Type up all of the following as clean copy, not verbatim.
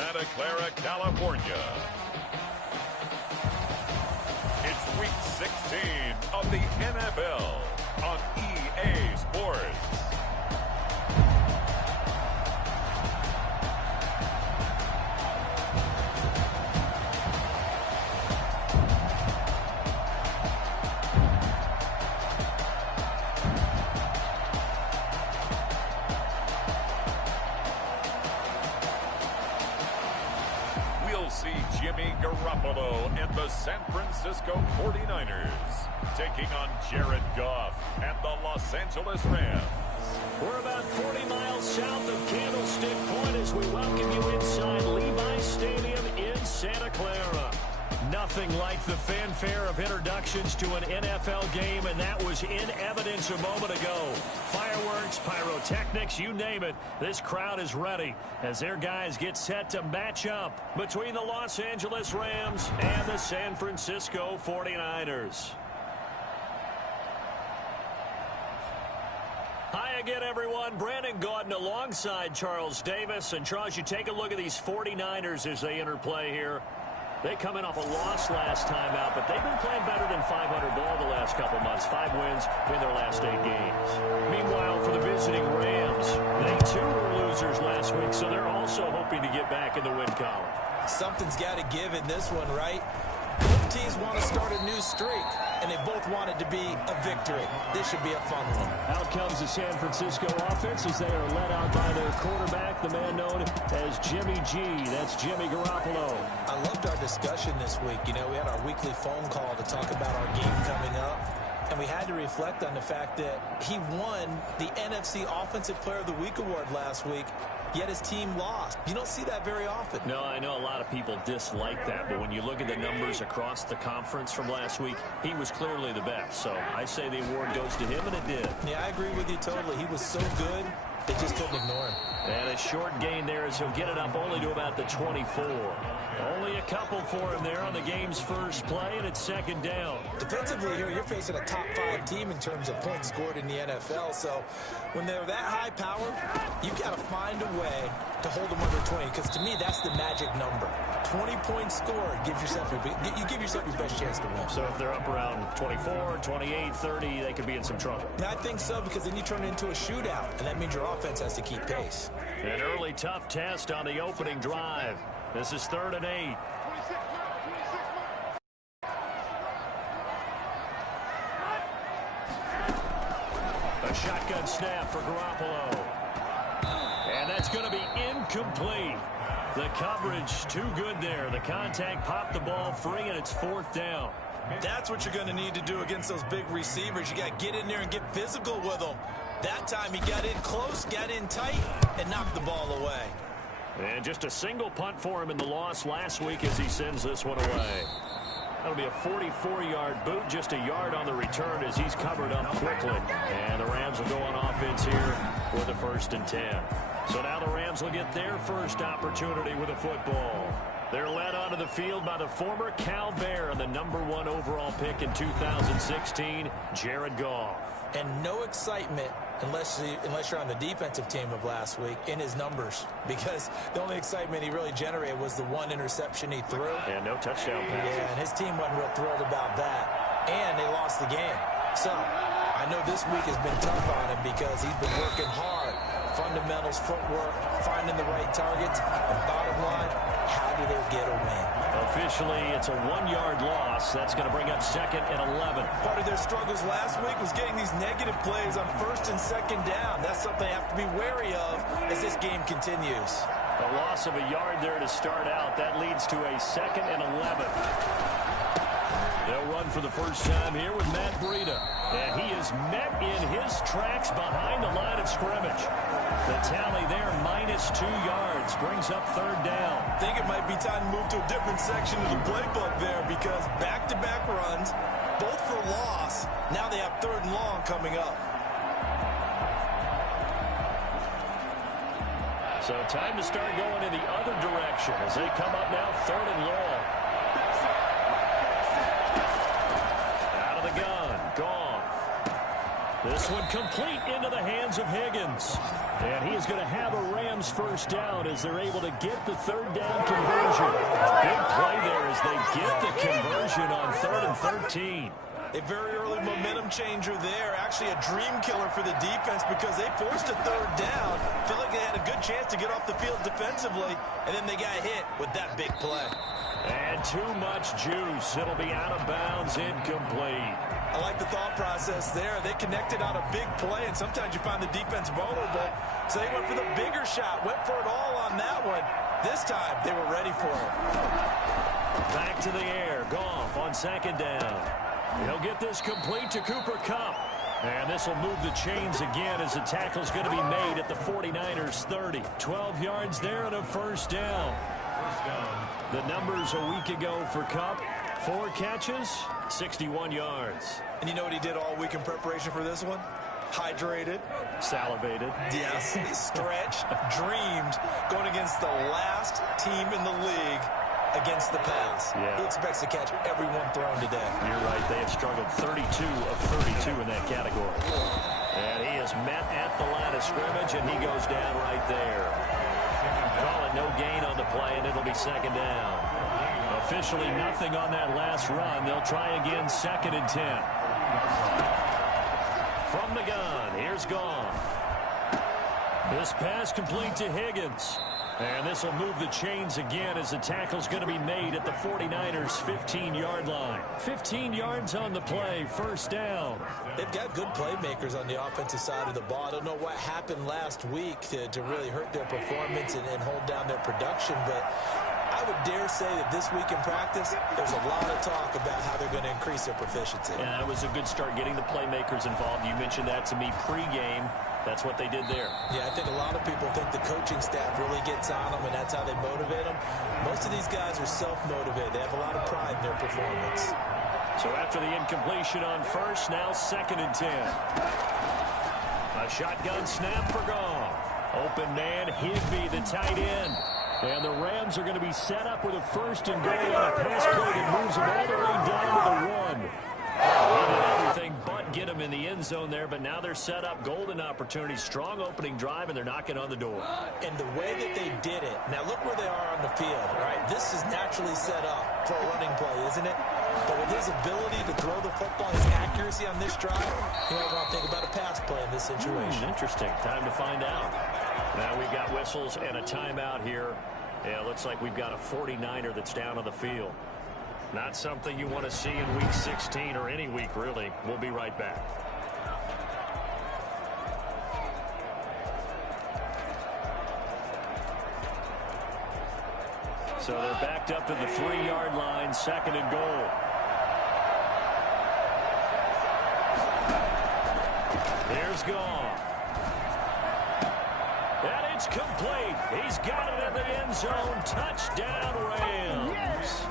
Santa Clara, California. It's Week 16 of the NFL on EA Sports. Jimmy Garoppolo and the San Francisco 49ers taking on Jared Goff and the Los Angeles Rams. We're about 40 miles south of Candlestick Point as we welcome you inside Levi's Stadium in Santa Clara. Nothing like the fanfare of introductions to an NFL game, and that was in evidence a moment ago. Fireworks, pyrotechnics, you name it. This crowd is ready as their guys get set to match up between the Los Angeles Rams and the San Francisco 49ers. Hi again, everyone. Brandon Gaudin alongside Charles Davis. And Charles, you take a look at these 49ers as they interplay here. They come in off a loss last time out, but they've been playing better than 500 ball the last couple months. 5 wins in their last 8 games. Meanwhile, for the visiting Rams, they too were losers last week, so they're also hoping to get back in the win column. Something's got to give in this one, right? Both teams want to start a new streak, and they both want it to be a victory. This should be a fun one. Out comes the San Francisco offense as they are led out by their quarterback, the man known as Jimmy G. That's Jimmy Garoppolo. I loved our discussion this week. You know, we had our weekly phone call to talk about our game coming up, and we had to reflect on the fact that he won the NFC Offensive Player of the Week award last week, yet his team lost. You don't see that very often. No, I know a lot of people dislike that, but when you look at the numbers across the conference from last week, he was clearly the best. So I say the award goes to him, and it did. Yeah, I agree with you totally. He was so good, they just couldn't ignore him. And a short gain there as he'll get it up only to about the 24. Only a couple for him there on the game's first play, and it's second down. Defensively here, you're facing a top 5 team in terms of points scored in the NFL. So when they're that high power, you got to find a way to hold them under 20, because to me, that's the magic number. 20 points scored gives yourself you give yourself your best chance to win. So if they're up around 24, 28, 30, they could be in some trouble. I think so, because then you turn it into a shootout, and that means your offense has to keep pace. An early tough test on the opening drive. This is 3rd and 8. A shotgun snap for Garoppolo. And that's going to be incomplete. The coverage too good there. The contact popped the ball free, and it's 4th down. That's what you're going to need to do against those big receivers. You got to get in there and get physical with them. That time he got in close, got in tight, and knocked the ball away. And just a single punt for him in the loss last week as he sends this one away. That'll be a 44-yard boot, just a yard on the return as he's covered up quickly. And the Rams will go on offense here with a 1st and 10. So now the Rams will get their first opportunity with a football. They're led onto the field by the former Cal Bear and the #1 overall pick in 2016, Jared Goff. And no excitement unless you're on the defensive team of last week in his numbers, because the only excitement he really generated was the 1 interception he threw. And no touchdown pass. Yeah, and his team wasn't real thrilled about that. And they lost the game. So I know this week has been tough on him because he's been working hard. Fundamentals, footwork, finding the right targets. And bottom line, how do they get a win? Officially, it's a 1-yard loss. That's going to bring up 2nd and 11. Part of their struggles last week was getting these negative plays on 1st and 2nd down. That's something they have to be wary of as this game continues. A loss of a yard there to start out. That leads to a 2nd and 11. They'll run for the first time here with Matt Breida. And he is met in his tracks behind the line of scrimmage. The tally there, -2 yards, brings up 3rd down. I think it might be time to move to a different section of the playbook there, because back-to-back runs, both for loss. Now they have 3rd and long coming up. So time to start going in the other direction as they come up now 3rd and long. Out of the gun, Goff. This this one complete into the hands of Higgins. And he is going to have a Rams first down as they're able to get the third down conversion. Big play there as they get the conversion on 3rd and 13. A very early momentum changer there. Actually a dream killer for the defense because they forced a third down. Felt like they had a good chance to get off the field defensively, and then they got hit with that big play. And too much juice. It'll be out of bounds, incomplete. I like the thought process there. They connected on a big play, and sometimes you find the defense vulnerable. So they went for the bigger shot, went for it all on that one. This time, they were ready for it. Back to the air. Goff on 2nd down. He'll get this complete to Cooper Kupp. And this will move the chains again as the tackle's going to be made at the 49ers 30. 12 yards there and a first down. The numbers a week ago for Kupp: 4 catches, 61 yards. And you know what he did all week in preparation for this one? Hydrated. Salivated. Yes, he stretched, dreamed, going against the last team in the league against the pass. Yeah. He expects to catch everyone thrown today. You're right. They have struggled 32 of 32 in that category. And he is met at the line of scrimmage, and he goes down right there. Call it no gain on the play, and it'll be 2nd down. Officially nothing on that last run. They'll try again 2nd and 10. From the gun, here's Goff. This pass complete to Higgins. And this will move the chains again as the tackle's going to be made at the 49ers 15-yard line. 15 yards on the play, first down. They've got good playmakers on the offensive side of the ball. I don't know what happened last week to really hurt their performance and hold down their production, but I would dare say that this week in practice, there's a lot of talk about how they're going to increase their proficiency. And that was a good start getting the playmakers involved. You mentioned that to me pregame. That's what they did there. Yeah, I think a lot of people think the coaching staff really gets on them, and that's how they motivate them. Most of these guys are self-motivated. They have a lot of pride in their performance. So after the incompletion on first, now 2nd and 10. A shotgun snap for Goff. Open man, Higbee, the tight end. And the Rams are going to be set up with a 1st and goal on a pass play that moves them all the way down to the 1. He did everything but get him in the end zone there, but now they're set up. Golden opportunity, strong opening drive, and they're knocking on the door. And the way that they did it, now look where they are on the field, right? This is naturally set up for a running play, isn't it? But with his ability to throw the football, his accuracy on this drive, you might want to think about a pass play in this situation. Interesting. Time to find out. Now we've got whistles and a timeout here. Yeah, it looks like we've got a 49er that's down on the field. Not something you want to see in Week 16 or any week, really. We'll be right back. So they're backed up to the 3-yard line, 2nd and goal. Here's Goff. And it's complete. He's got it in the end zone. Touchdown, Rams.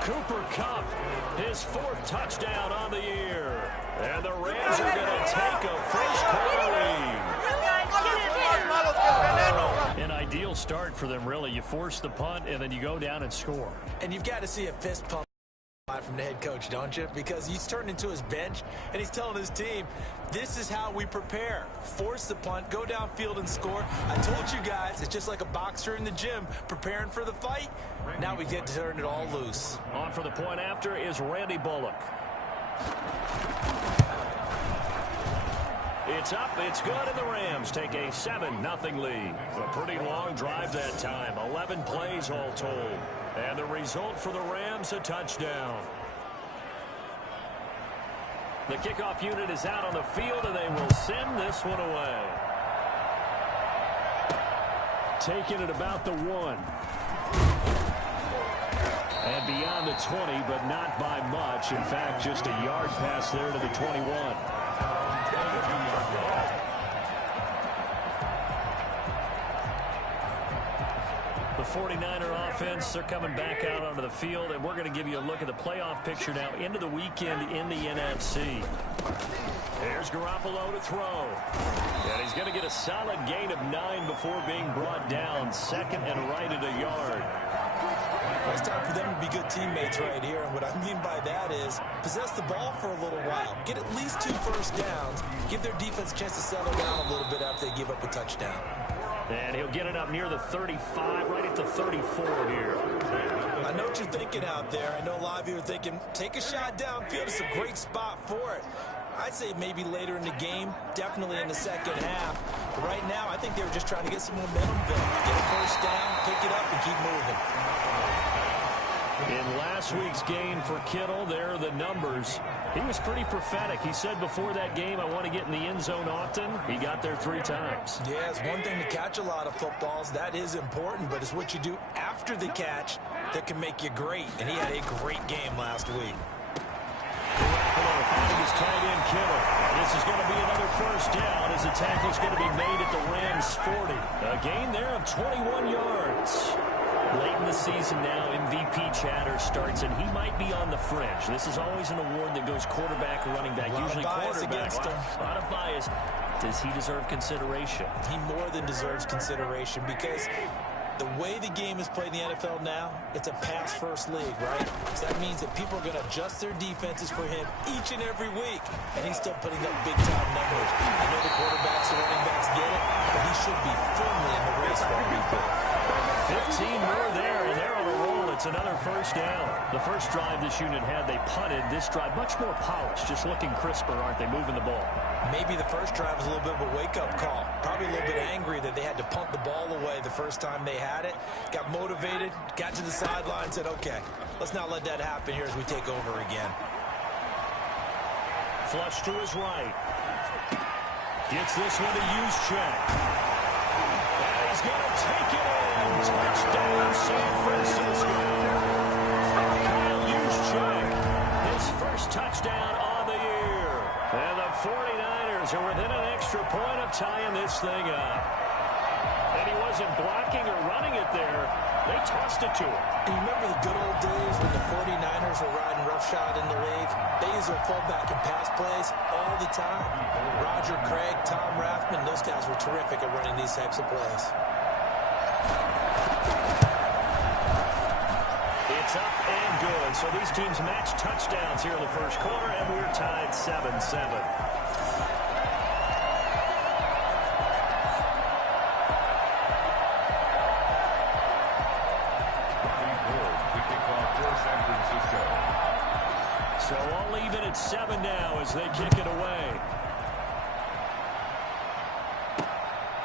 Cooper Kupp, his 4th touchdown on the year. And the Rams are going to take a first-quarter lead. An ideal start for them, really. You force the punt, and then you go down and score. And you've got to see a fist pump from the head coach, don't you? Because he's turned into his bench, and he's telling his team, this is how we prepare. Force the punt, go downfield and score. I told you guys, it's just like a boxer in the gym preparing for the fight. Now we get to turn it all loose. On for the point after is Randy Bullock. It's up, it's good, and the Rams take a 7-0 lead. A pretty long drive that time, 11 plays all told. And the result for the Rams, a touchdown. The kickoff unit is out on the field, and they will send this one away. Taking it about the 1. And beyond the 20, but not by much. In fact, just a yard pass there to the 21. The 49er offense, they're coming back out onto the field, and we're going to give you a look at the playoff picture now into the weekend in the NFC. There's Garoppolo to throw. And he's going to get a solid gain of 9 before being brought down. 2nd and right at a yard. Well, it's time for them to be good teammates right here. And what I mean by that is possess the ball for a little while. Get at least 2 first downs. Give their defense a chance to settle down a little bit after they give up a touchdown. And he'll get it up near the 35, right at the 34 here. I know what you're thinking out there. I know a lot of you are thinking, take a shot downfield. It's a great spot for it. I'd say maybe later in the game, definitely in the second half. But right now, I think they were just trying to get some momentum built. Get a first down, pick it up, and keep moving. In last week's game for Kittle, there are the numbers. He was pretty prophetic. He said before that game, I want to get in the end zone often. He got there 3 times. Yeah, it's one thing to catch a lot of footballs. That is important, but it's what you do after the catch that can make you great. And he had a great game last week. Finding his tight end, Kittle. This is going to be another first down as the tackle is going to be made at the Rams' 40. A gain there of 21 yards. Late in the season now, MVP chatter starts, and he might be on the fringe. This is always an award that goes quarterback or running back, usually quarterback. A lot of bias. Does he deserve consideration? He more than deserves consideration because the way the game is played in the NFL now, it's a pass-first league, right? So that means that people are going to adjust their defenses for him each and every week, and he's still putting up big-time numbers. I know the quarterbacks and running backs get it, but he should be firmly in the race for MVP. 15 more there, and they're on a roll. It's another first down. The first drive this unit had, they punted. This drive, much more polished, just looking crisper, aren't they, moving the ball? Maybe the first drive was a little bit of a wake-up call. Probably a little bit angry that they had to punt the ball away the first time they had it. Got motivated, got to the sideline, said, okay, let's not let that happen here as we take over again. Flush to his right. Gets this one to use check. And he's going to take it in. Touchdown, San Francisco. Kyle Juszczyk, his first touchdown on the year. And the 49ers are within an extra point of tying this thing up. And he wasn't blocking or running it there. They tossed it to him. And you remember the good old days when the 49ers were riding roughshod in the league? They used their fullback in pass plays all the time. Roger Craig, Tom Rathman, those guys were terrific at running these types of plays. It's up and good. So these teams match touchdowns here in the first quarter, and we're tied 7-7. So all even at 7 now as they kick it away.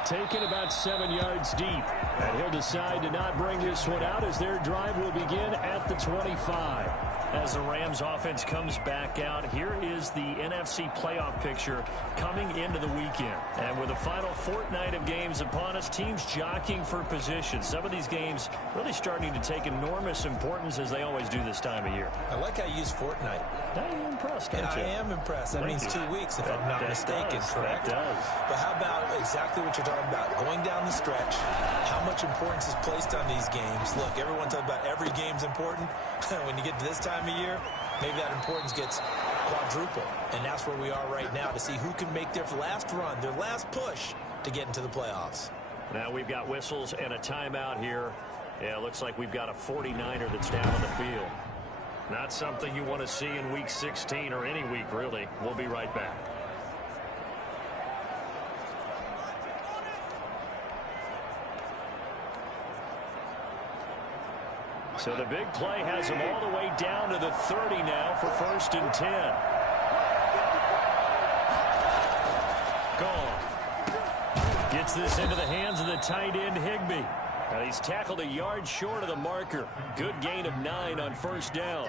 Taken about 7 yards deep. And he'll decide to not bring this one out as their drive will begin at the 25. As the Rams offense comes back out, here is the NFC playoff picture coming into the weekend. And with the final fortnight of games upon us, teams jockeying for position. Some of these games really starting to take enormous importance as they always do this time of year. I like how you use fortnight. I'm impressed, don't you? I am impressed. That means 2 weeks, if I'm not mistaken, correct? That does. But how about exactly what you're talking about? Going down the stretch, how much importance is placed on these games? Look, everyone talks about every game's important. When you get to this time of year, maybe that importance gets quadruple. And that's where we are right now to see who can make their last run, their last push to get into the playoffs. Now we've got whistles and a timeout here. Yeah, it looks like we've got a 49er that's down on the field. Not something you want to see in Week 16 or any week, really. We'll be right back. So the big play has him all the way down to the 30 now for 1st and 10. Gone. Gets this into the hands of the tight end, Higbee. And he's tackled a yard short of the marker. Good gain of 9 on 1st down.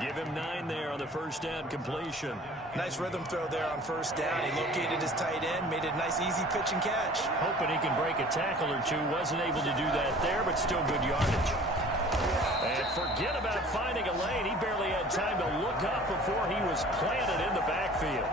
Give him 9 there on the 1st down completion. Nice rhythm throw there on 1st down. He located his tight end, made it a nice, easy pitch and catch. Hoping he can break a tackle or two. Wasn't able to do that there, but still good yardage. And forget about finding a lane. He barely had time to look up before he was planted in the backfield.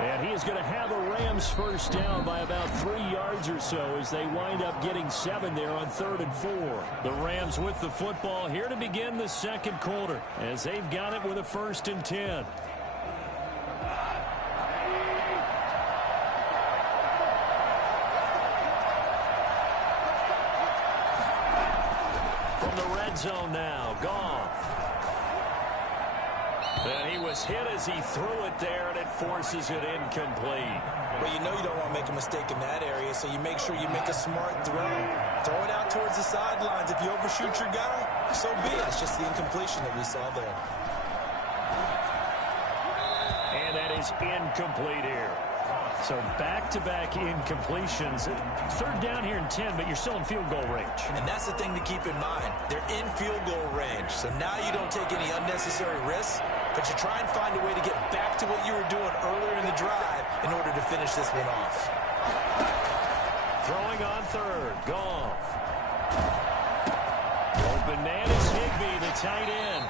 And he is going to have a Rams first down by about 3 yards or so as they wind up getting 7 there on 3rd and 4. The Rams with the football here to begin the second quarter as they've got it with a 1st and 10. From the red zone now, Goff. And he was hit as he threw it there, and it forces it incomplete. Well, you know you don't want to make a mistake in that area, so you make sure you make a smart throw. Throw it out towards the sidelines. If you overshoot your guy, so be it. It's just the incompletion that we saw there. And that is incomplete here. So back-to-back incompletions. 3rd down here in 10, but you're still in field goal range. And that's the thing to keep in mind. They're in field goal range. So now you don't take any unnecessary risks, but you try and find a way to get back to what you were doing earlier in the drive in order to finish this one off. Throwing on 3rd, Goff. Open man is Higbee, the tight end.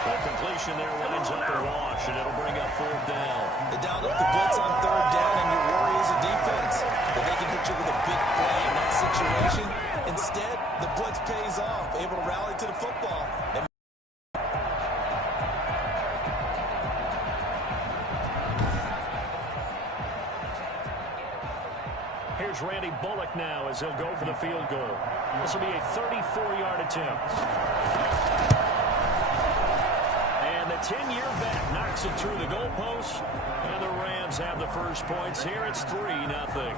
The completion there winds up the wash, and it'll bring up 4th down. They dialed up the blitz on 3rd down, and your worry as a defense that they can hit you with a big play in that situation. Instead, the blitz pays off, able to rally to the football. Here's Randy Bullock now as he'll go for the field goal. This will be a 34-yard attempt. And the 10-year vet knocks it through the goalpost, and the Rams have the first points here. It's 3-0.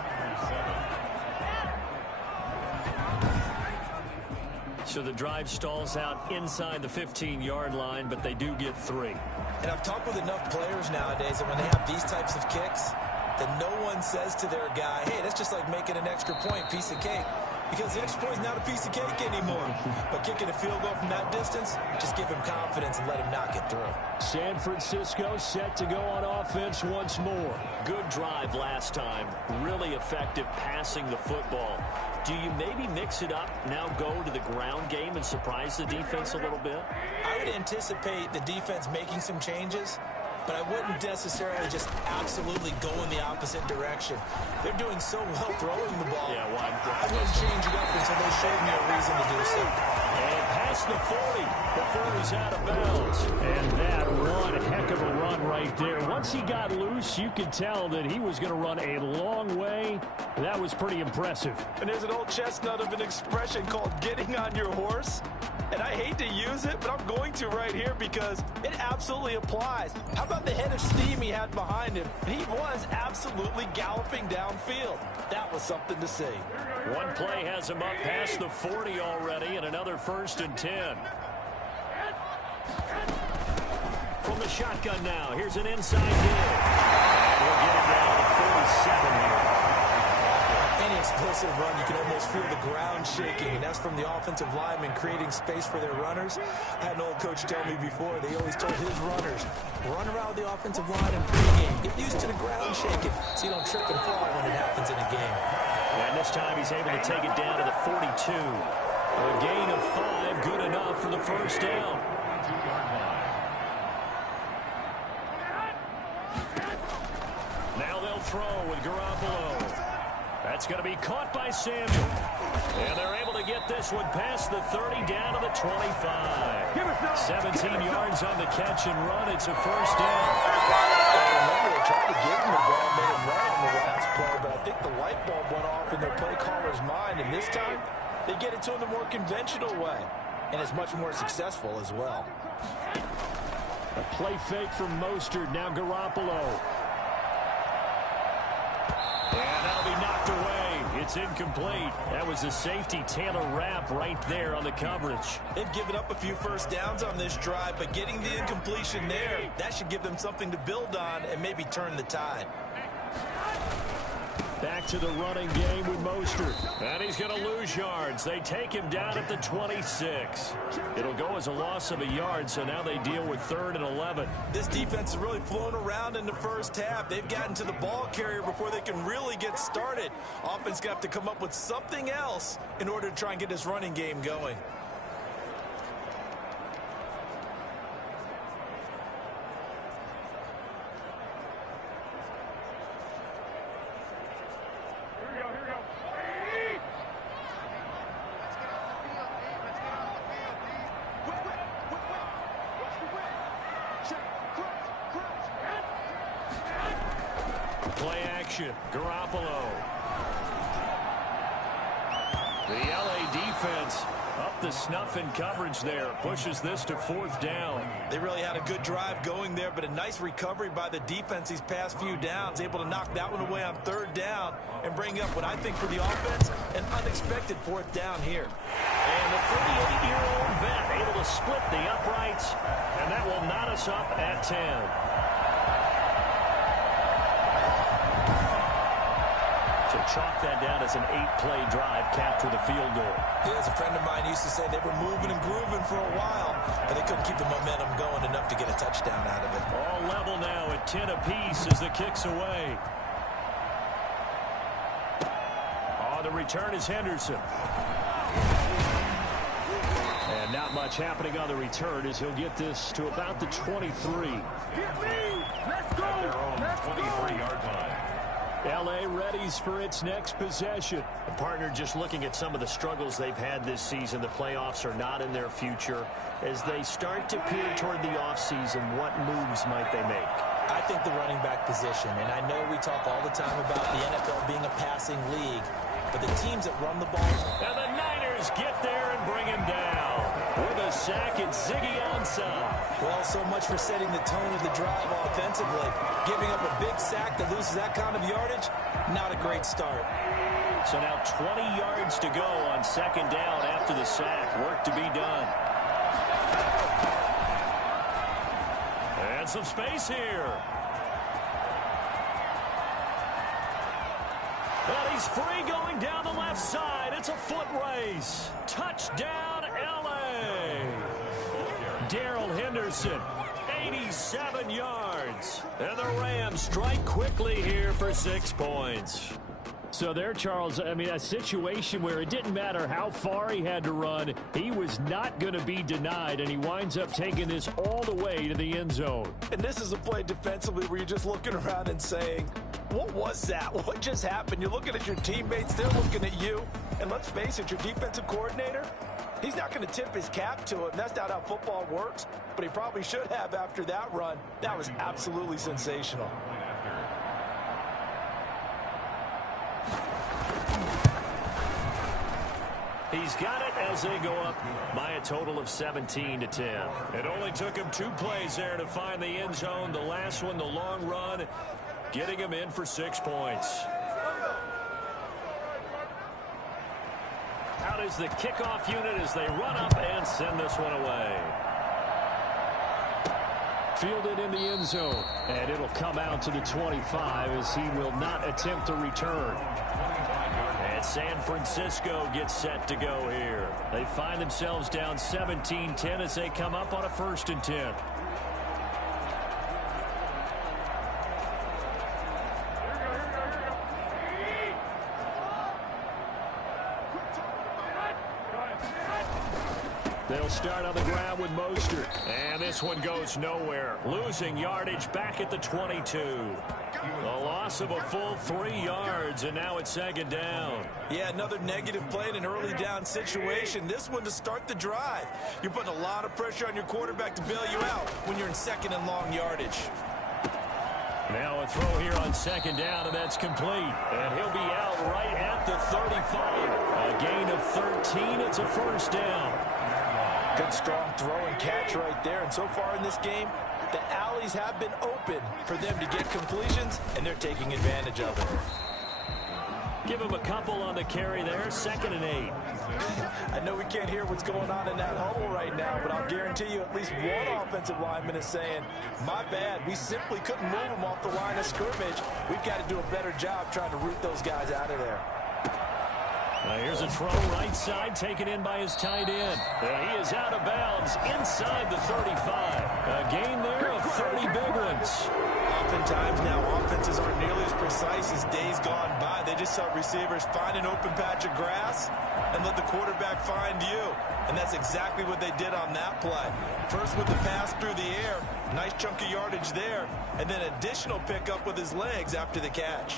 So the drive stalls out inside the 15-yard line, but they do get 3. And I've talked with enough players nowadays that when they have these types of kicks, that no one says to their guy, hey, that's just like making an extra point, piece of cake. Because the extra point is not a piece of cake anymore. But kicking a field goal from that distance, just give him confidence and let him knock it through. San Francisco set to go on offense once more. Good drive last time. Really effective passing the football. Do you maybe mix it up, now go to the ground game and surprise the defense a little bit? I would anticipate the defense making some changes, but I wouldn't necessarily just absolutely go in the opposite direction. They're doing so well throwing the ball. Yeah, why? I wouldn't change it up until they showed me a reason to do so. And past the 40 before he's out of bounds. And that one heck of a run right there. Once he got loose, you could tell that he was going to run a long way. That was pretty impressive. And there's an old chestnut of an expression called getting on your horse. And I hate to use it, but I'm going to right here because it absolutely applies. How about the head of steam he had behind him? He was absolutely galloping downfield. That was something to see. One play has him up past the 40 already, and another 1st and 10. From the shotgun now, here's an inside hit. We'll get it down to 47 here. Any explosive run, you can almost feel the ground shaking, and that's from the offensive linemen creating space for their runners. I had an old coach tell me before, they always told his runners, run around the offensive line in pregame. Get used to the ground shaking so you don't trip and fall when it happens in a game. And this time he's able to take it down to the 42. A gain of 5, good enough for the first down. Now they'll throw with Garoppolo. That's going to be caught by Samuel. And they're able to get this one past the 30 down to the 25. 17 yards on the catch and run. It's a first down. Remember, they tried to give him the ball, let him run on the last play, but I think the light bulb went off in their play caller's mind, and this time they get it to him the more conventional way, and it's much more successful as well. A play fake from Mostert. Now Garoppolo. And that'll be knocked away. It's incomplete. That was the safety Taylor Rapp right there on the coverage. They've given up a few first downs on this drive, but getting the incompletion there, that should give them something to build on and maybe turn the tide. Back to the running game with Mostert. And he's going to lose yards. They take him down at the 26. It'll go as a loss of a yard, so now they deal with 3rd and 11. This defense is really flown around in the first half. They've gotten to the ball carrier before they can really get started. Offense going to have to come up with something else in order to try and get this running game going. action. Garoppolo. The LA defense up the snuff in coverage there. Pushes this to 4th down. They really had a good drive going there, but a nice recovery by the defense these past few downs. Able to knock that one away on 3rd down and bring up what I think for the offense, an unexpected 4th down here. And the 38-year-old vet able to split the uprights, and that will knot us up at 10. So chalk that down as an 8-play drive capped with a field goal. Yeah, as a friend of mine used to say, they were moving and grooving for a while, but they couldn't keep the momentum going enough to get a touchdown out of it. All level now at 10 apiece as the kick's away. The return is Henderson. And not much happening on the return as he'll get this to about the 23. Let's go. At their own 23-yard line. LA readies for its next possession. The partner just looking at some of the struggles they've had this season. The playoffs are not in their future. As they start to peer toward the offseason, what moves might they make? I think the running back position, and I know we talk all the time about the NFL being a passing league, but the teams that run the ball... And the Niners get there and bring him down. With a sack, it's Ziggy Ansah. Well, so much for setting the tone of the drive offensively. Giving up a big sack that loses that kind of yardage, not a great start. So now 20 yards to go on 2nd down after the sack. Work to be done. And some space here. Well, he's free going down the left side. It's a foot race. Touchdown, L.A. Darrell Henderson, 87 yards. And the Rams strike quickly here for 6 points. So there, Charles, I mean, a situation where it didn't matter how far he had to run, he was not going to be denied, and he winds up taking this all the way to the end zone. And this is a play defensively where you're just looking around and saying, what was that? What just happened? You're looking at your teammates, they're looking at you, and let's face it, your defensive coordinator, he's not going to tip his cap to him. That's not how football works, but he probably should have after that run. That was absolutely sensational. He's got it as they go up by a total of 17-10. It only took him 2 plays there to find the end zone. The last one, the long run, getting him in for 6 points. Out is the kickoff unit as they run up and send this one away. Fielded in the end zone, and it'll come out to the 25 as he will not attempt to return. And San Francisco gets set to go here. They find themselves down 17-10 as they come up on a 1st and 10. They'll start on the ground with Mostert. And this one goes nowhere. Losing yardage back at the 22. The loss of a full 3 yards, and now it's 2nd down. Yeah, another negative play in an early down situation. This one to start the drive. You're putting a lot of pressure on your quarterback to bail you out when you're in 2nd and long yardage. Now a throw here on 2nd down, and that's complete. And he'll be out right at the 35. A gain of 13. It's a 1st down. Good strong throw and catch right there. And so far in this game, the alleys have been open for them to get completions, and they're taking advantage of it. Give him a couple on the carry there, 2nd and 8. I know we can't hear what's going on in that huddle right now, but I'll guarantee you at least one offensive lineman is saying, my bad, we simply couldn't move them off the line of scrimmage. We've got to do a better job trying to root those guys out of there. Here's a throw right side taken in by his tight end. He is out of bounds inside the 35. A gain there of 30 big ones. Oftentimes now offenses aren't nearly as precise as days gone by. They just let receivers find an open patch of grass and let the quarterback find you. And that's exactly what they did on that play. First with the pass through the air, nice chunk of yardage there, and then additional pickup with his legs after the catch.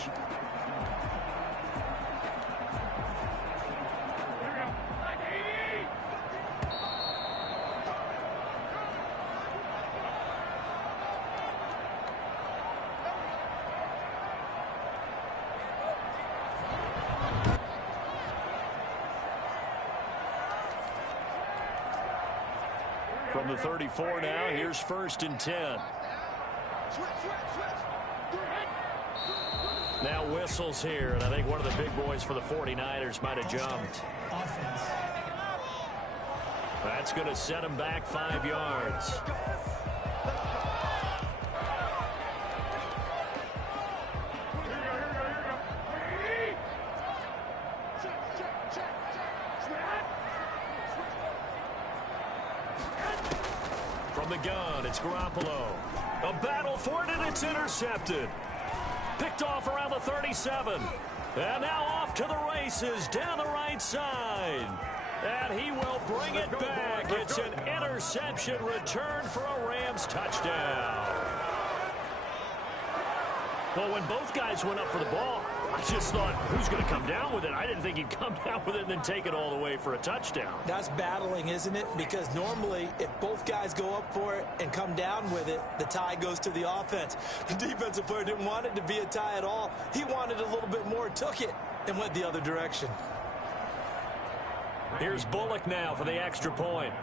From the 34 now, here's 1st and 10. Now whistles here, and I think one of the big boys for the 49ers might have jumped. That's going to set him back 5 yards. From the gun, it's Garoppolo. A battle for it, and it's intercepted. Picked off around the 37. And now off to the races down the right side. And he will bring it back. It's an interception return for a Rams touchdown. Well, when both guys went up for the ball, I just thought, who's going to come down with it? I didn't think he'd come down with it and then take it all the way for a touchdown. That's battling, isn't it? Because normally, if both guys go up for it and come down with it, the tie goes to the offense. The defensive player didn't want it to be a tie at all. He wanted a little bit more, took it, and went the other direction. Here's Bullock now for the extra point.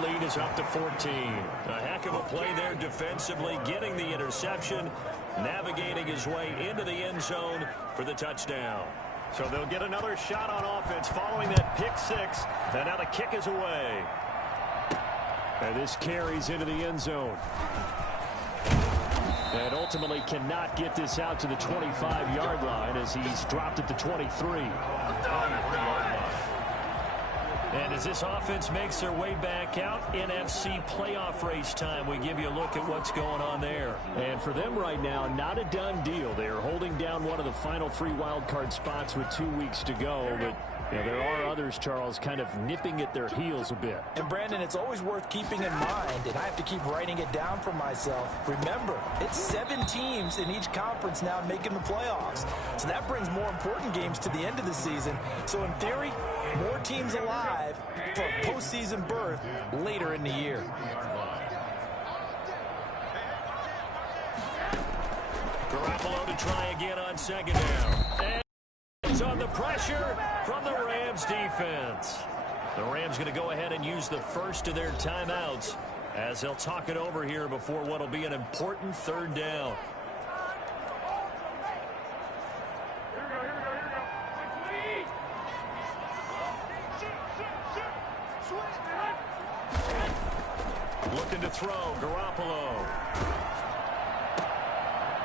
Lead is up to 14. A heck of a play there defensively, getting the interception, navigating his way into the end zone for the touchdown. So they'll get another shot on offense following that pick 6, and now the kick is away. And this carries into the end zone. And ultimately cannot get this out to the 25-yard line as he's dropped at the 23. And as this offense makes their way back out, NFC playoff race time, we give you a look at what's going on there. And for them right now, not a done deal. They are holding down one of the final 3 wild card spots with 2 weeks to go. But you know, there are others, Charles, kind of nipping at their heels a bit. And, Brandon, it's always worth keeping in mind, and I have to keep writing it down for myself. Remember, it's 7 teams in each conference now making the playoffs. So that brings more important games to the end of the season. So, in theory, more teams alive for a postseason berth later in the year. Garoppolo to try again on 2nd down. And he's on the pressure from the Rams defense. The Rams going to go ahead and use the first of their timeouts as they'll talk it over here before what will be an important 3rd down. Looking to throw, Garoppolo.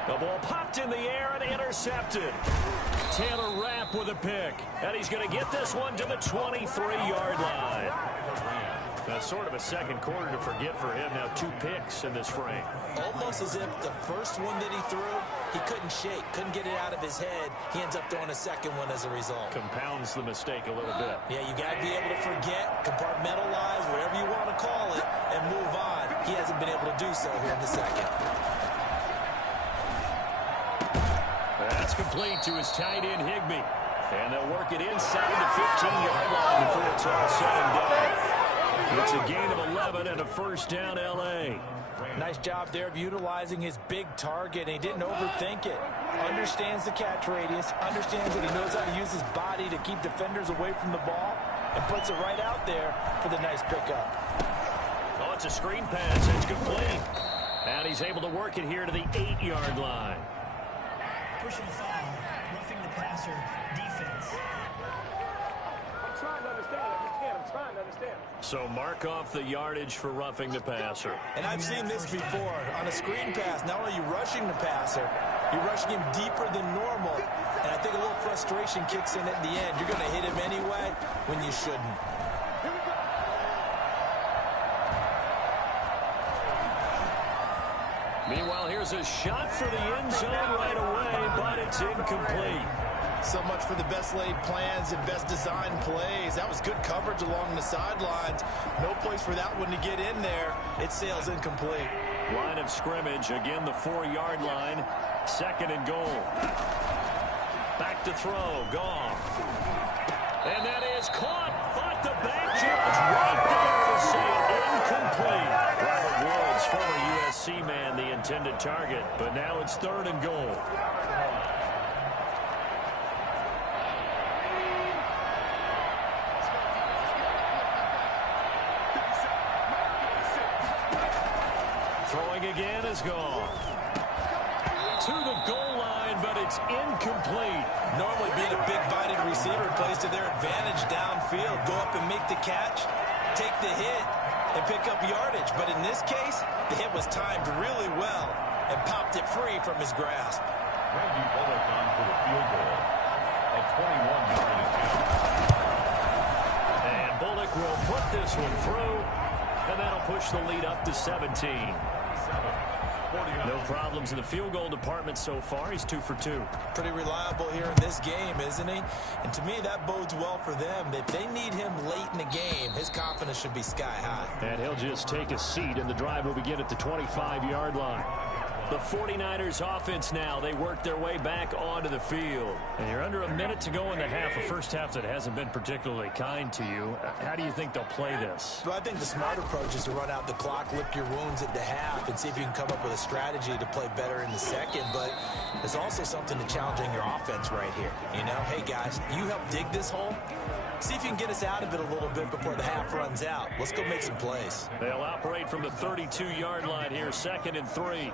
The ball popped in the air and intercepted. Taylor Rapp with a pick. And he's going to get this one to the 23-yard line. That's sort of a second quarter to forget for him. Now 2 picks in this frame. Almost as if the first one that he threw, he couldn't shake, couldn't get it out of his head. He ends up throwing a second one as a result. Compounds the mistake a little bit. Yeah, you got to be able to forget, compartmentalize, whatever you want to call it, and move on. He hasn't been able to do so here in the second. That's complete to his tight end, Higbee. And they'll work it inside the 15-yard line before it's all said and done. It's a gain of 11 and a 1st down, L.A. Nice job there of utilizing his big target, and he didn't overthink it. Understands the catch radius, understands that he knows how to use his body to keep defenders away from the ball, and puts it right out there for the nice pickup. Oh, it's a screen pass. It's complete. And he's able to work it here to the 8-yard line. Personal foul, roughing the passer, defense. I'm trying to understand. I'm trying to understand. So mark off the yardage for roughing the passer. And I've seen this before. On a screen pass, not only are you rushing the passer, you're rushing him deeper than normal. And I think a little frustration kicks in at the end. You're going to hit him anyway when you shouldn't. Meanwhile, here's a shot for the end zone right away, but it's incomplete. So much for the best laid plans and best designed plays. That was good coverage along the sidelines. No place for that one to get in there. It sails incomplete. Line of scrimmage, again the 4-yard line. 2nd and goal. Back to throw, gone. And that is caught, but the back judge right there to say incomplete. Robert Woods, former USC man, the intended target, but now it's 3rd and goal. again is gone. To the goal line, but it's incomplete. Normally being a big-bodied receiver plays to their advantage downfield. Go up and make the catch, take the hit, and pick up yardage. But in this case, the hit was timed really well and popped it free from his grasp. Randy Bullock on for the field goal. A 21-yard attempt. And Bullock will put this one through, and that'll push the lead up to 17. No problems in the field goal department so far. He's 2 for 2. Pretty reliable here in this game, isn't he? And to me, that bodes well for them. If they need him late in the game, his confidence should be sky high. And he'll just take a seat, and the drive will begin at the 25-yard line. The 49ers offense now, they work their way back onto the field. And you're under a minute to go in the half, a first half that hasn't been particularly kind to you. How do you think they'll play this? Well, I think the smart approach is to run out the clock, lick your wounds at the half, and see if you can come up with a strategy to play better in the second. But there's also something to challenging your offense right here. You know, hey, guys, you help dig this hole. See if you can get us out of it a little bit before the half runs out. Let's go make some plays. They'll operate from the 32-yard line here, 2nd and 3.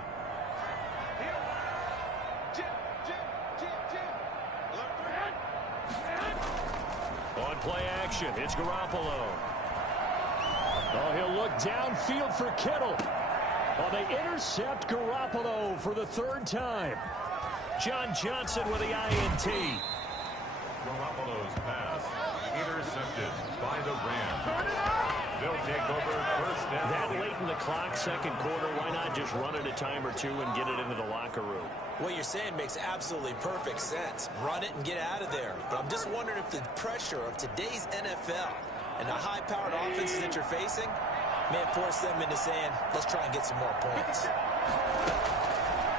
On play action, it's Garoppolo. Oh, he'll look downfield for Kittle. Oh, they intercept Garoppolo for the 3rd time. John Johnson with the INT. Garoppolo's pass intercepted by the Rams. They'll take over first down. That late in the clock, 2nd quarter, why not just run it a time or two and get it into the locker room? What you're saying makes absolutely perfect sense. Run it and get out of there. But I'm just wondering if the pressure of today's NFL and the high-powered offenses that you're facing may force them into saying, let's try and get some more points.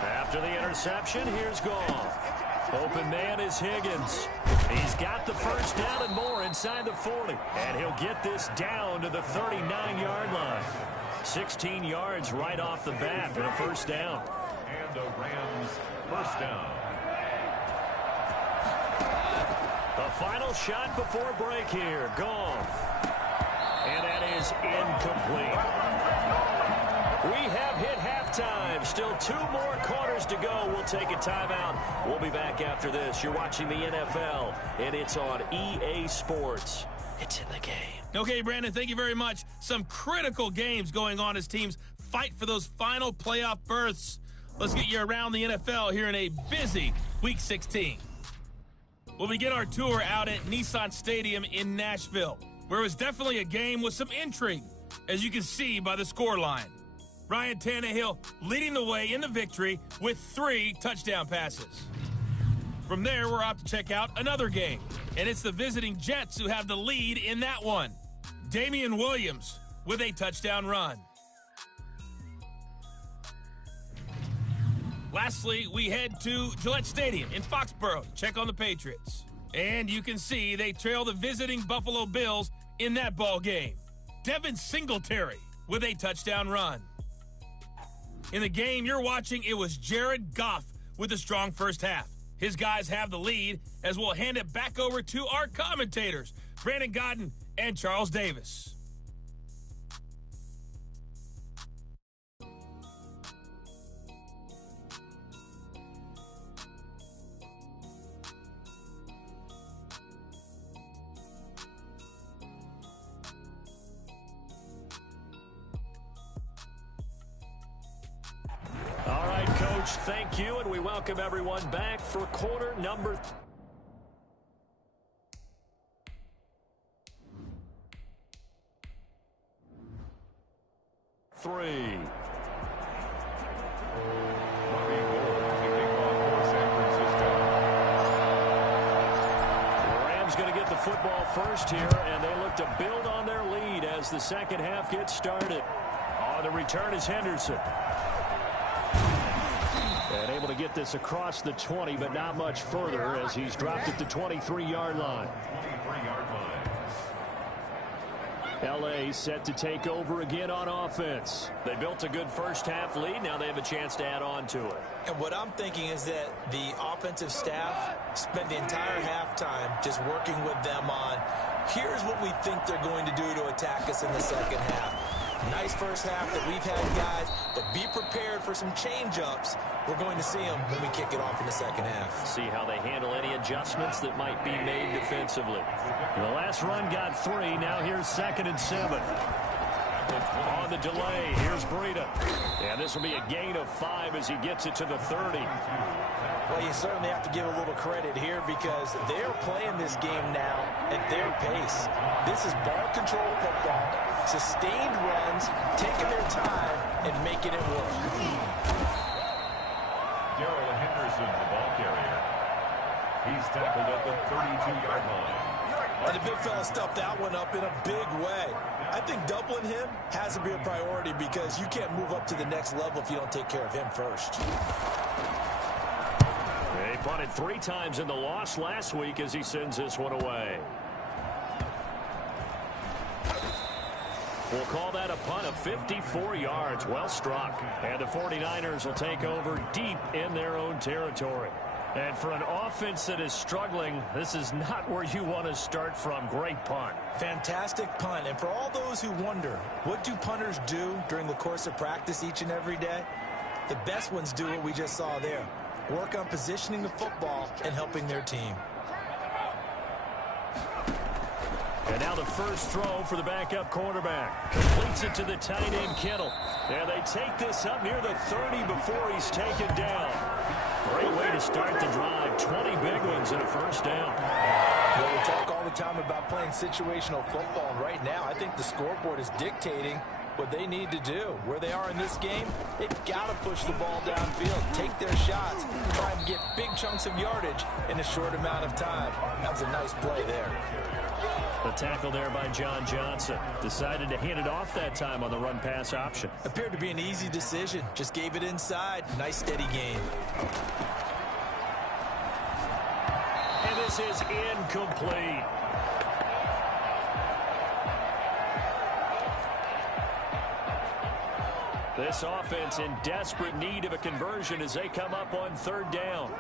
After the interception, here's Goff. Open man is Higgins. He's got the first down and more inside the 40. And he'll get this down to the 39-yard line. 16 yards right off the bat for the first down. And the Rams first down. The final shot before break here. Goff. And that is incomplete. We have hit halftime. Still 2 more quarters to go. We'll take a timeout. We'll be back after this. You're watching the NFL, and it's on EA Sports. It's in the game. Okay, Brandon, thank you very much. Some critical games going on as teams fight for those final playoff berths. Let's get you around the NFL here in a busy Week 16. We'll begin our tour out at Nissan Stadium in Nashville, where it was definitely a game with some intrigue, as you can see by the scoreline. Ryan Tannehill leading the way in the victory with 3 touchdown passes. From there, we're off to check out another game, and it's the visiting Jets who have the lead in that one. Damian Williams with a touchdown run. Lastly, we head to Gillette Stadium in Foxborough to check on the Patriots. And you can see they trail the visiting Buffalo Bills in that ball game. Devin Singletary with a touchdown run. In the game you're watching, it was Jared Goff with a strong first half. His guys have the lead as we'll hand it back over to our commentators, Brandon Godden and Charles Davis. All right, Coach, thank you, and we welcome everyone back for quarter number 3. Rams going to get the football first here, and they look to build on their lead as the second half gets started. On the return is Henderson. And able to get this across the 20, but not much further as he's dropped at the 23-yard line. 23-yard line. L.A. set to take over again on offense. They built a good first half lead. Now they have a chance to add on to it. And what I'm thinking is that the offensive staff spent the entire halftime just working with them on, here's what we think they're going to do to attack us in the second half. Nice first half that we've had, guys, but be prepared for some change-ups. We're going to see them when we kick it off in the second half. See how they handle any adjustments that might be made defensively. The last run got 3. Now here's 2nd and 7. On the delay, here's Breida. And this will be a gain of 5 as he gets it to the 30. Well, you certainly have to give a little credit here because they're playing this game now at their pace. This is ball control football, sustained runs, taking their time, and making it work. Darrell Henderson, the ball carrier. He's tackled at the 32-yard line. And the big fella stuffed that one up in a big way. I think doubling him has to be a priority because you can't move up to the next level if you don't take care of him first. They punted 3 times in the loss last week as he sends this one away. We'll call that a punt of 54 yards. Well struck. And the 49ers will take over deep in their own territory. And for an offense that is struggling, this is not where you want to start from. Great punt. Fantastic punt. And for all those who wonder, what do punters do during the course of practice each and every day? The best ones do what we just saw there. Work on positioning the football and helping their team. And now the first throw for the backup quarterback. Completes it to the tight end, Kittle. And they take this up near the 30 before he's taken down. Great way to start the drive. 20 big ones and a first down. Well, we talk all the time about playing situational football. And right now, I think the scoreboard is dictating what they need to do. Where they are in this game, they've got to push the ball downfield, take their shots, try and get big chunks of yardage in a short amount of time. That was a nice play there. The tackle there by John Johnson. Decided to hand it off that time on the run-pass option. Appeared to be an easy decision. Just gave it inside. Nice, steady game. And this is incomplete. This offense in desperate need of a conversion as they come up on 3rd down.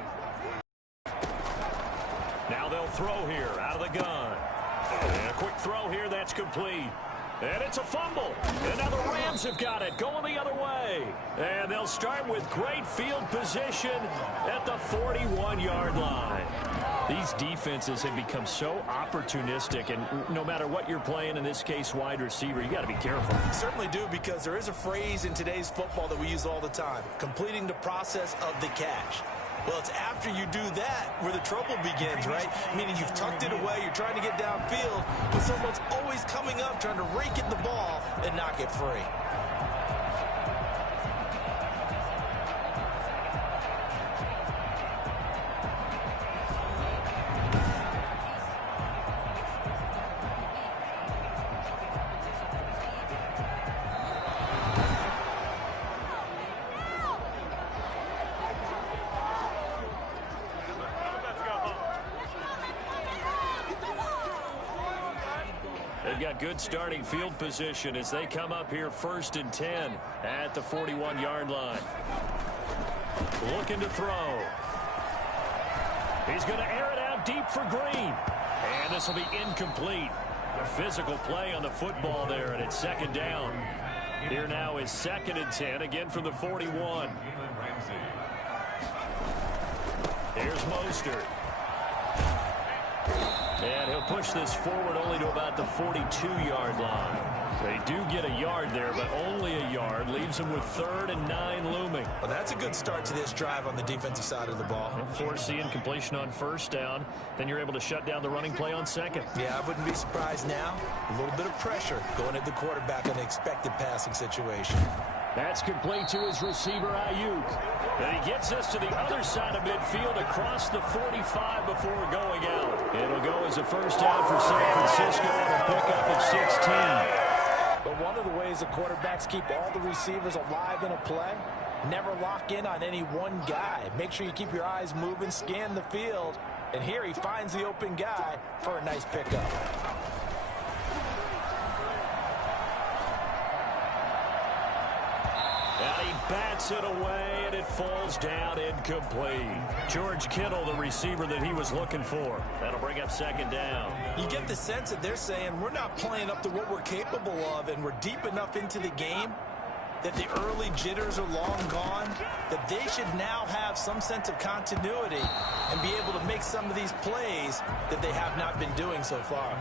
Now they'll throw here out of the gun. And a quick throw here, that's complete. And it's a fumble. And now the Rams have got it, going the other way. And they'll start with great field position at the 41-yard line. These defenses have become so opportunistic, and no matter what you're playing, in this case wide receiver, you got to be careful. Certainly do, because there is a phrase in today's football that we use all the time, completing the process of the catch. Well, it's after you do that where the trouble begins, right? Meaning you've tucked it away, you're trying to get downfield, but someone's always coming up trying to rake at the ball and knock it free. They've got good starting field position as they come up here 1st and 10 at the 41-yard line. Looking to throw. He's going to air it out deep for Green. And this will be incomplete. A physical play on the football there, and it's 2nd down. Here now is 2nd and 10, again from the 41. Here's Mostert. And he'll push this forward only to about the 42-yard line. They do get a yard there, but only a yard. Leaves them with 3rd and 9 looming. Well, that's a good start to this drive on the defensive side of the ball. Forcing completion on 1st down. Then you're able to shut down the running play on 2nd. Yeah, I wouldn't be surprised now. A little bit of pressure going at the quarterback in an expected passing situation. That's complete to his receiver, Ayuk. And he gets us to the other side of midfield across the 45 before going out. It'll go as a first down for San Francisco and a pickup of 16. But one of the ways the quarterbacks keep all the receivers alive in a play, never lock in on any one guy. Make sure you keep your eyes moving, scan the field. And here he finds the open guy for a nice pickup. And he bats it away, and it falls down incomplete. George Kittle, the receiver that he was looking for. That'll bring up second down. You get the sense that they're saying we're not playing up to what we're capable of, and we're deep enough into the game that the early jitters are long gone, that they should now have some sense of continuity and be able to make some of these plays that they have not been doing so far.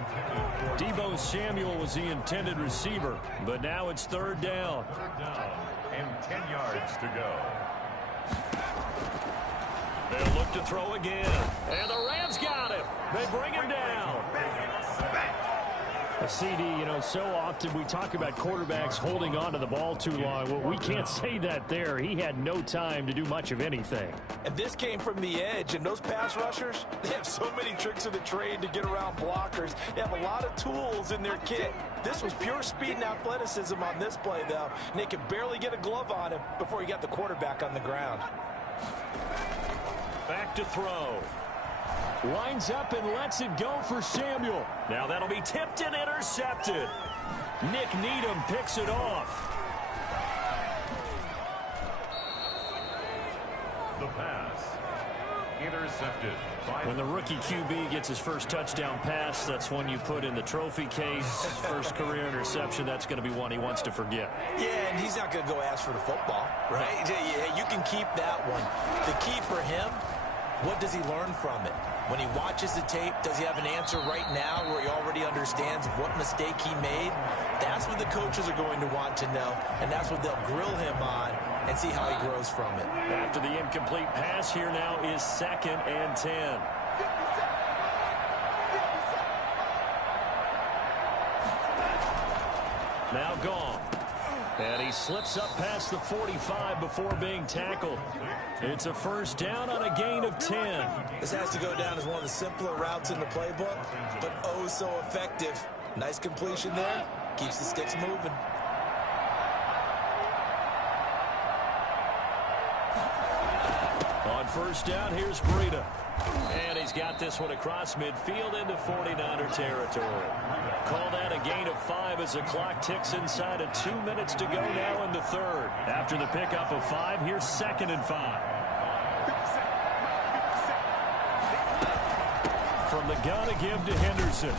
Deebo Samuel was the intended receiver, but now it's third down. And 10 yards to go. They'll look to throw again. And the Rams got him. They bring him down. CD, you know, so often we talk about quarterbacks holding on to the ball too long. Well, we can't say that there. He had no time to do much of anything. And this came from the edge, and those pass rushers, they have so many tricks of the trade to get around blockers. They have a lot of tools in their kit. This was pure speed and athleticism on this play, though, and they could barely get a glove on him before he got the quarterback on the ground. Back to throw. Lines up and lets it go for Samuel. Now that'll be tipped and intercepted. Nick Needham picks it off. The pass. Intercepted. When the rookie QB gets his first touchdown pass, that's one you put in the trophy case. First career interception, that's going to be one he wants to forget. Yeah, and he's not going to go ask for the football, right? Yeah, you can keep that one. The key for him, what does he learn from it? When he watches the tape, does he have an answer right now where he already understands what mistake he made? That's what the coaches are going to want to know, and that's what they'll grill him on and see how he grows from it. After the incomplete pass, here now is 2nd and 10. Now gone. And he slips up past the 45 before being tackled. It's a first down on a gain of 10. This has to go down as one of the simpler routes in the playbook, but oh so effective. Nice completion there. Keeps the sticks moving. On first down, here's Breida. And he's got this one across midfield into 49er territory. Call that a gain of 5 as the clock ticks inside of 2 minutes to go now in the third. After the pickup of 5, here's 2nd and 5. From the gun, a give to Henderson.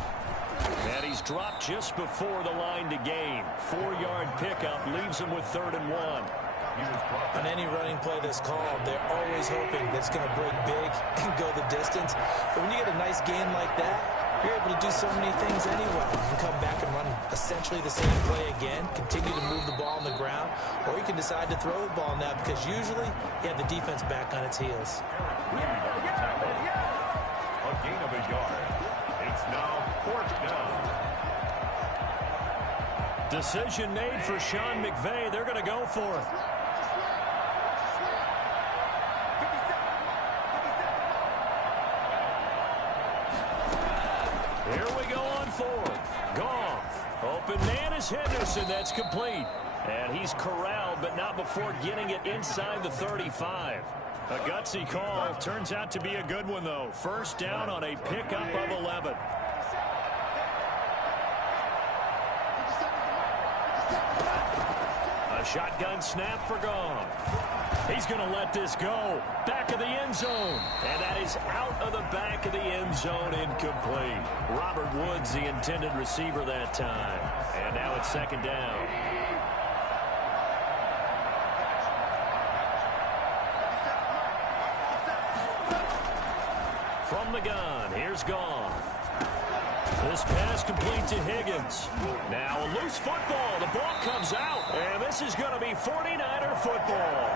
And he's dropped just before the line to gain. 4-yard pickup leaves him with 3rd and 1. On any running play that's called, they're always hoping that it's going to break big and go the distance. But when you get a nice gain like that, you're able to do so many things anyway. You can come back and run essentially the same play again, continue to move the ball on the ground, or you can decide to throw the ball now because usually you have the defense back on its heels. A gain of a yard. It's now 4th down. Decision made for Sean McVay. They're going to go for it. Here we go on 4th. Goff. Open man is Henderson. That's complete. And he's corralled, but not before getting it inside the 35. A gutsy call. Turns out to be a good one, though. First down on a pickup of 11. A shotgun snap for Goff. He's going to let this go. Back of the end zone. And that is out of the back of the end zone, incomplete. Robert Woods, the intended receiver that time. And now it's 2nd down. From the gun, here's Goff. This pass complete to Higgins. Now a loose football. The ball comes out. And this is going to be 49er football.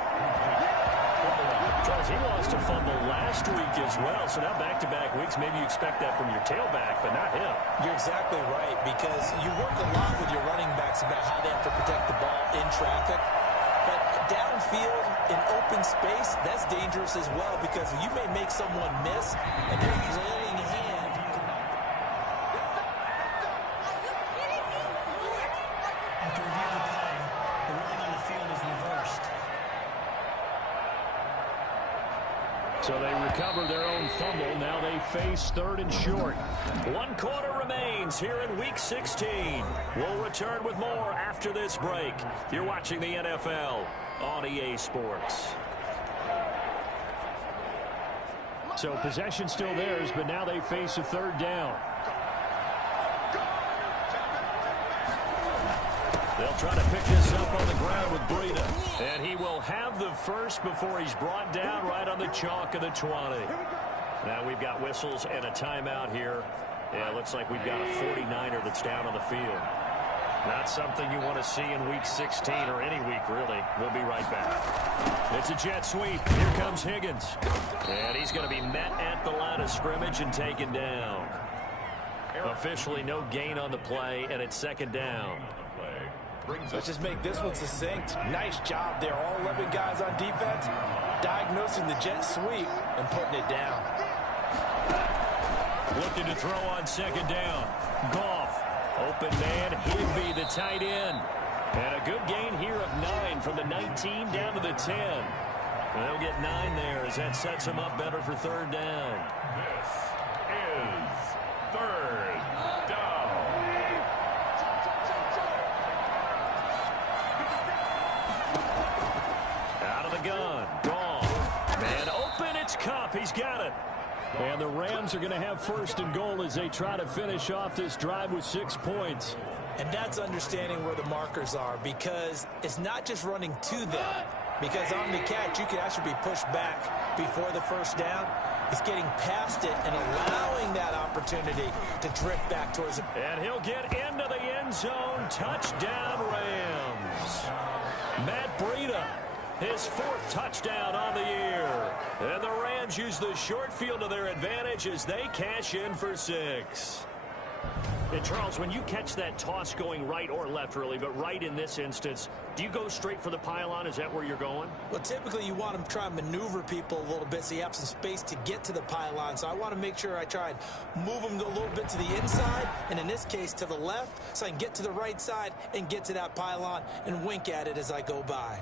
Charles, he lost a fumble last week as well. So now back-to-back weeks, maybe you expect that from your tailback, but not him. You're exactly right, because you work a lot with your running backs about how they have to protect the ball in traffic. But downfield, in open space, that's dangerous as well, because you may make someone miss, and you're flailing a hand. After review the play, the ruling on the field is reversed. So they recover their own fumble. Now they face 3rd and short. 1 quarter remains here in Week 16. We'll return with more after this break. You're watching the NFL on EA Sports. So possession still theirs, but now they face a 3rd down. They'll try to pick this up on the ground with Breida. And he will have the first before he's brought down right on the chalk of the 20. Now we've got whistles and a timeout here. Yeah, it looks like we've got a 49er that's down on the field. Not something you want to see in Week 16 or any week, really. We'll be right back. It's a jet sweep. Here comes Higgins. And he's going to be met at the line of scrimmage and taken down. Officially no gain on the play, and it's 2nd down. Let's just make this one succinct. Nice job there. All 11 guys on defense diagnosing the jet sweep and putting it down. Looking to throw on 2nd down. Goff. Open man, Higby, the tight end. And a good gain here of 9 from the 19 down to the 10. And they'll get 9 there as that sets him up better for 3rd down. This is 3rd down. Out of the gun. Goff. Man open, it's Cup. He's got it. And the Rams are going to have 1st and goal as they try to finish off this drive with 6 points. And that's understanding where the markers are, because it's not just running to them. Because on the catch, you could actually be pushed back before the 1st down. It's getting past it and allowing that opportunity to drift back towards it. And he'll get into the end zone. Touchdown, Rams. Matt Breida, his 4th touchdown on the year. And the Rams use the short field to their advantage as they cash in for 6. And Charles, when you catch that toss going right or left, really, but right in this instance, do you go straight for the pylon? Is that where you're going? Well, typically you want to try and maneuver people a little bit so you have some space to get to the pylon. So I want to make sure I try and move them a little bit to the inside, and in this case to the left, so I can get to the right side and get to that pylon and wink at it as I go by.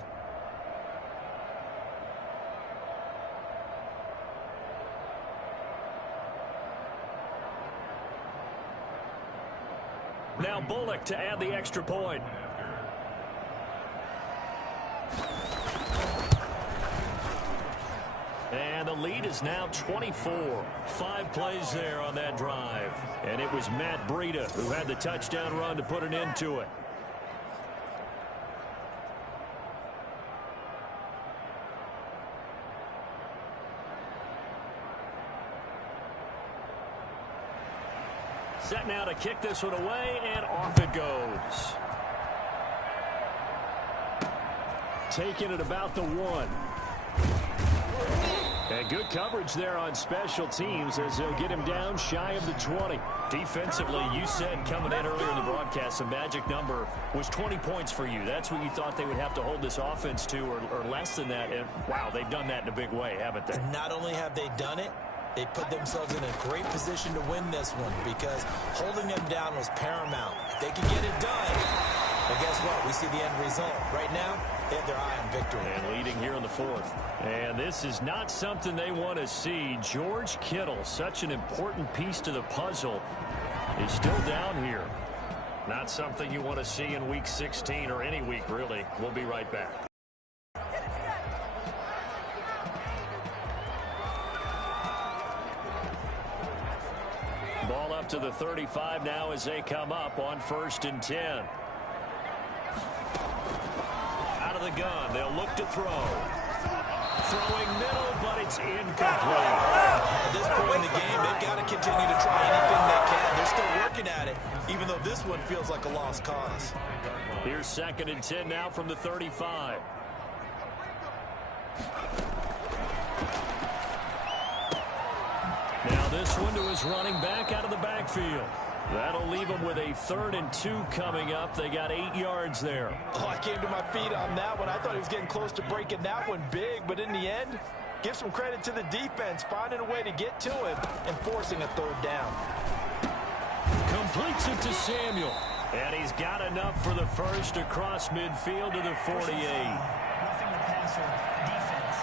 Now Bullock to add the extra point. And the lead is now 24. 5 plays there on that drive. And it was Matt Breida who had the touchdown run to put an end to it. Set now to kick this one away, and off it goes. Taking it about the 1. And good coverage there on special teams as they'll get him down shy of the 20. Defensively, you said coming in earlier in the broadcast, the magic number was 20 points for you. That's what you thought they would have to hold this offense to, or less than that. And, wow, they've done that in a big way, haven't they? And not only have they done it, they put themselves in a great position to win this one because holding them down was paramount. If they can get it done, well, guess what? We see the end result. Right now, they have their eye on victory. And leading here in the 4th. And this is not something they want to see. George Kittle, such an important piece to the puzzle, is still down here. Not something you want to see in Week 16 or any week, really. We'll be right back. Ball up to the 35 now as they come up on 1st and 10. Out of the gun, they'll look to throw. Throwing middle, but it's incomplete. At this point in the game, they've got to continue to try anything they can. They're still working at it, even though this one feels like a lost cause. Here's 2nd and 10 now from the 35. Now this one to his running back out of the backfield. That'll leave them with a 3rd and 2 coming up. They got 8 yards there. Oh, I came to my feet on that one. I thought he was getting close to breaking that one big, but in the end, give some credit to the defense, finding a way to get to him and forcing a 3rd down. Completes it to Samuel. And he's got enough for the first across midfield to the 48. Roughing the passer, defense.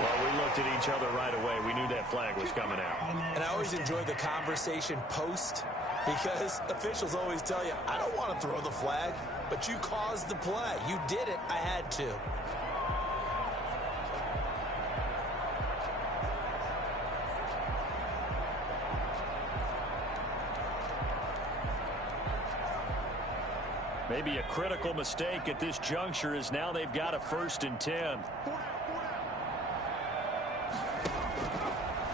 Well, we looked at each other right away. We knew that flag was coming out. And I always enjoy the conversation post because officials always tell you, I don't want to throw the flag, but you caused the play. You did it. I had to. Maybe a critical mistake at this juncture is now they've got a 1st and 10.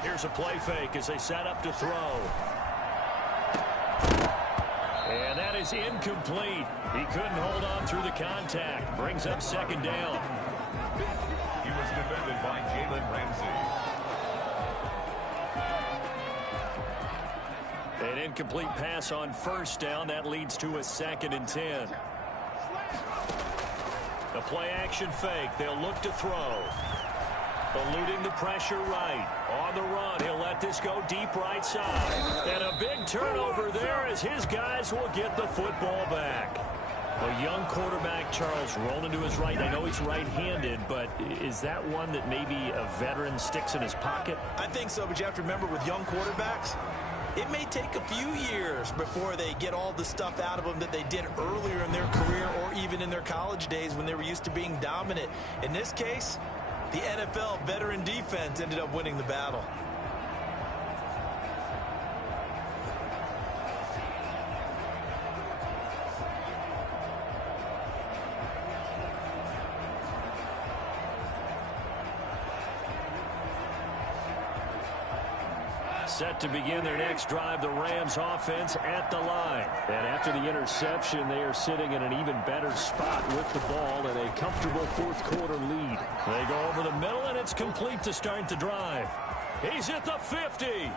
Here's a play fake as they set up to throw. And that is incomplete. He couldn't hold on through the contact. Brings up 2nd down. He was defended by Jalen Ramsey. An incomplete pass on 1st down. That leads to a 2nd and 10. A play action fake. They'll look to throw. Eluding the pressure right. On the run, he'll let this go deep right side. And a big turnover there as his guys will get the football back. A young quarterback, Charles, rolling to his right. I know he's right-handed, but is that one that maybe a veteran sticks in his pocket? I think so, but you have to remember with young quarterbacks, it may take a few years before they get all the stuff out of them that they did earlier in their career or even in their college days when they were used to being dominant. In this case, the NFL veteran defense ended up winning the battle. Set to begin their next drive, the Rams offense at the line. And after the interception, they are sitting in an even better spot with the ball and a comfortable 4th quarter lead. They go over the middle, and it's complete to start the drive. He's at the 50.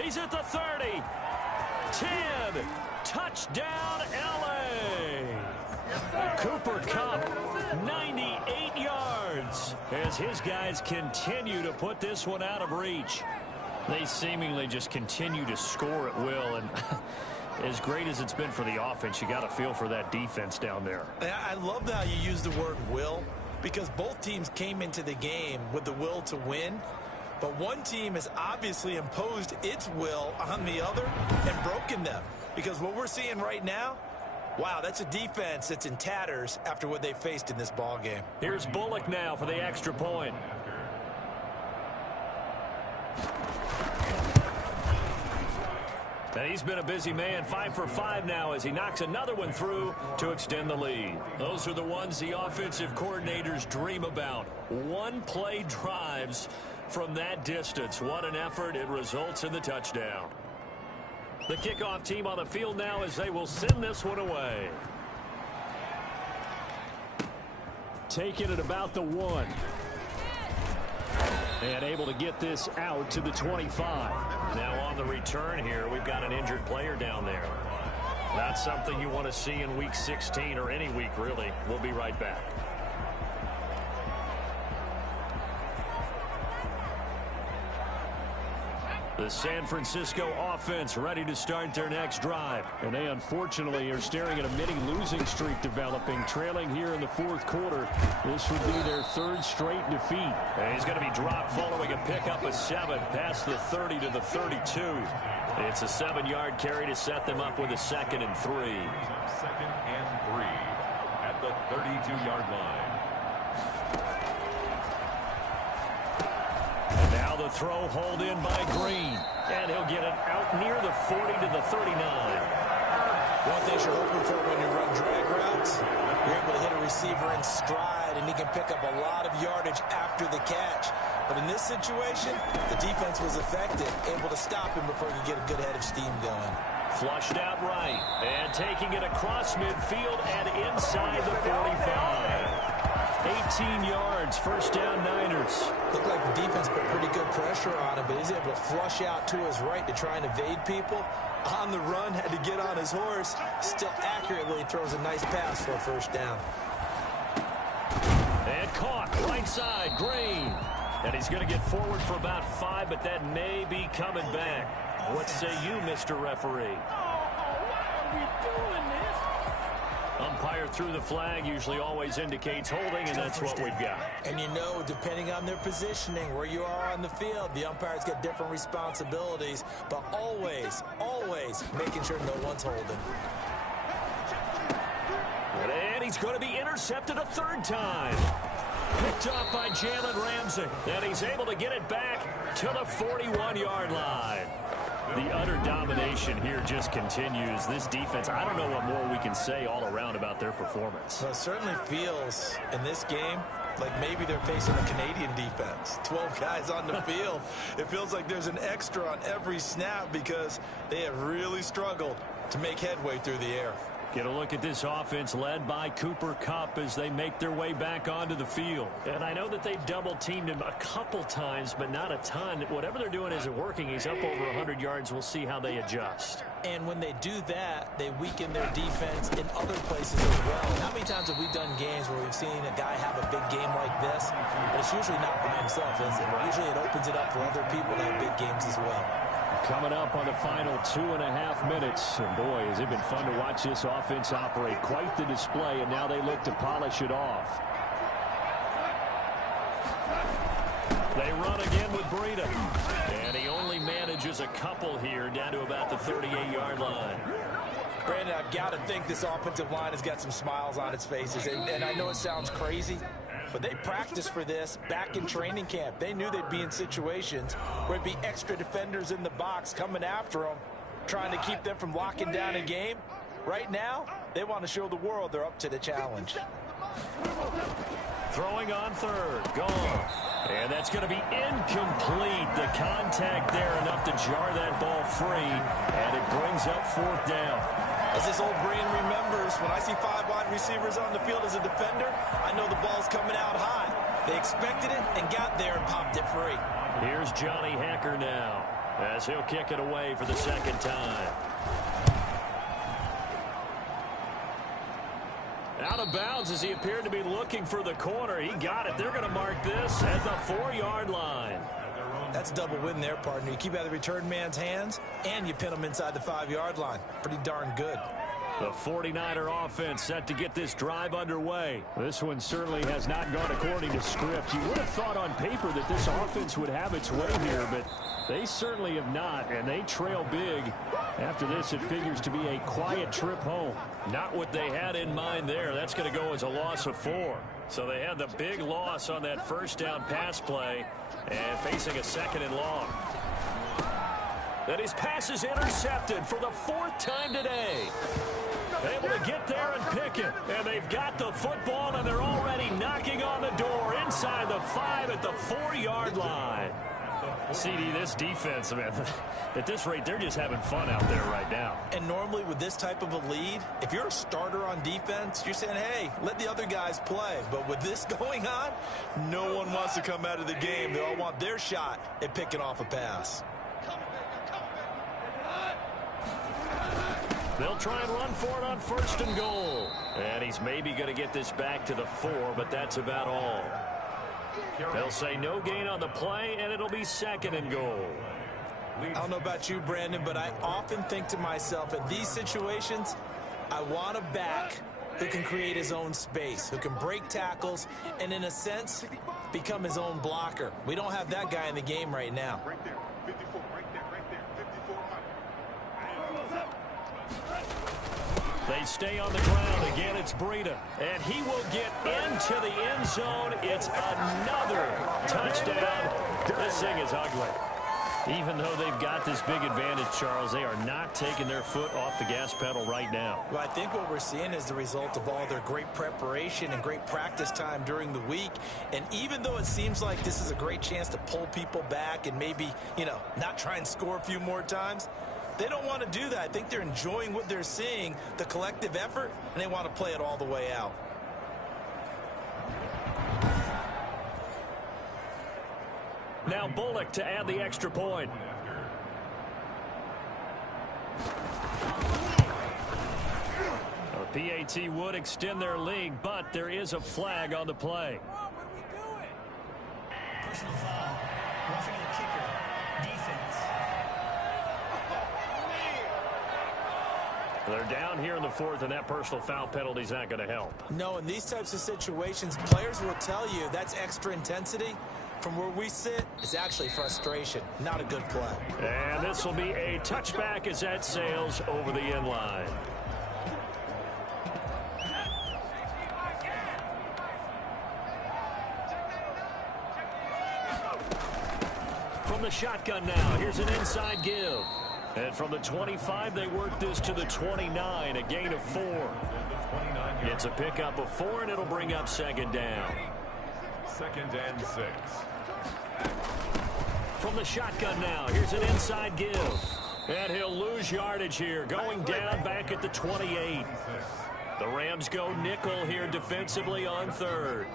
He's at the 30. 10. Touchdown, L.A. Cooper Kupp, 98 yards, as his guys continue to put this one out of reach. They seemingly just continue to score at will, and as great as it's been for the offense, you got to feel for that defense down there. I love how you use the word will, because both teams came into the game with the will to win, but one team has obviously imposed its will on the other and broken them, because what we're seeing right now, wow, that's a defense that's in tatters after what they faced in this ball game. Here's Bullock now for the extra point. And he's been a busy man, 5 for 5 now as he knocks another one through to extend the lead. Those are the ones the offensive coordinators dream about. One-play drives from that distance. What an effort. It results in the touchdown. The kickoff team on the field now as they will send this one away. Taking it about the 1. And able to get this out to the 25. Now on the return here, we've got an injured player down there. Not something you want to see in Week 16 or any week, really. We'll be right back. The San Francisco offense ready to start their next drive. And they unfortunately are staring at a mini losing streak developing, trailing here in the 4th quarter. This would be their 3rd straight defeat. And he's going to be dropped following a pickup of 7 past the 30 to the 32. It's a 7-yard carry to set them up with a 2nd and 3. 2nd and 3 at the 32-yard line. Now the throw hauled in by Green. And he'll get it out near the 40 to the 39. One thing you're hoping for when you run drag routes, you're able to hit a receiver in stride, and he can pick up a lot of yardage after the catch. But in this situation, the defense was effective, able to stop him before he could get a good head of steam going. Flushed out right. And taking it across midfield and inside the 45. 18 yards, 1st down Niners. Looked like the defense put pretty good pressure on him, but he's able to flush out to his right to try and evade people. On the run, had to get on his horse. Still accurately throws a nice pass for a 1st down. And caught, right side, Green. And he's going to get forward for about 5, but that may be coming back. What say you, Mr. Referee? Why are we doing this? Umpire threw the flag, usually always indicates holding, and that's what we've got. And you know, depending on their positioning, where you are on the field, the umpires get different responsibilities, but always, always making sure no one's holding. And he's going to be intercepted a third time. Picked up by Jalen Ramsey. And he's able to get it back to the 41-yard line. The utter domination here just continues. This defense, I don't know what more we can say all around about their performance. Well, it certainly feels in this game like maybe they're facing a Canadian defense. 12 guys on the field. It feels like there's an extra on every snap because they have really struggled to make headway through the air. Get a look at this offense led by Cooper Kupp as they make their way back onto the field. And I know that they've double-teamed him a couple times, but not a ton. Whatever they're doing isn't working. He's up over 100 yards. We'll see how they adjust. And when they do that, they weaken their defense in other places as well. How many times have we done games where we've seen a guy have a big game like this, but it's usually not by himself, is it? Usually it opens it up for other people to have big games as well. Coming up on the final 2.5 minutes. And boy, has it been fun to watch this offense operate. Quite the display, and now they look to polish it off. They run again with Breida. And he only manages a couple here down to about the 38-yard line. Brandon, I've got to think this offensive line has got some smiles on its faces. And I know it sounds crazy, but they practiced for this back in training camp. They knew they'd be in situations where it'd be extra defenders in the box coming after them, trying to keep them from locking down a game. Right now, they want to show the world they're up to the challenge. Throwing on third. Gone. And that's going to be incomplete. The contact there enough to jar that ball free. And it brings up fourth down. As this old brain remembers, when I see 5 wide receivers on the field as a defender, I know the ball's coming out hot. They expected it and got there and popped it free. Here's Johnny Hacker now as he'll kick it away for the second time. Out of bounds as he appeared to be looking for the corner. He got it. They're going to mark this at the 4-yard line. That's a double win there, partner. You keep out of the return man's hands, and you pin them inside the 5-yard line. Pretty darn good. The 49er offense set to get this drive underway. This one certainly has not gone according to script. You would have thought on paper that this offense would have its way here, but they certainly have not, and they trail big. After this, it figures to be a quiet trip home. Not what they had in mind there. That's going to go as a loss of 4. So they had the big loss on that first down pass play and facing a second and long. Then his pass is intercepted for the 4th time today. Able to get there and pick it. And they've got the football, and they're already knocking on the door inside the 5 at the 4-yard line. CD, this defense, man, at this rate, they're just having fun out there right now. And normally with this type of a lead, if you're a starter on defense, you're saying, hey, let the other guys play. But with this going on, no one wants to come out of the game. They all want their shot at picking off a pass. They'll try and run for it on 1st and goal. And he's maybe going to get this back to the 4, but that's about all. They'll say no gain on the play, and it'll be 2nd and goal. I don't know about you, Brandon, but I often think to myself, in these situations, I want a back who can create his own space, who can break tackles, and in a sense, become his own blocker. We don't have that guy in the game right now. Right there. 54, right there, 54. They stay on the ground. Again, it's Breida. And he will get into the end zone. It's another touchdown. This thing is ugly. Even though they've got this big advantage, Charles, they are not taking their foot off the gas pedal right now. Well, I think what we're seeing is the result of all their great preparation and great practice time during the week. And even though it seems like this is a great chance to pull people back and maybe, not try and score a few more times, they don't want to do that. I think they're enjoying what they're seeing, the collective effort, and they want to play it all the way out. Now Bullock to add the extra point. A PAT would extend their lead, but there is a flag on the play. Personal foul. Roughing the kicker. Defense. They're down here in the fourth, and that personal foul penalty is not going to help. No, in these types of situations, players will tell you that's extra intensity. From where we sit, it's actually frustration, not a good play. And this will be a touchback as that sails over the end line. From the shotgun now, here's an inside give. And from the 25, they work this to the 29, a gain of 4. It's a pickup of 4, and it'll bring up second down. 2nd and 6. From the shotgun now, here's an inside give. And he'll lose yardage here, going down back at the 28. The Rams go nickel here defensively on 3rd.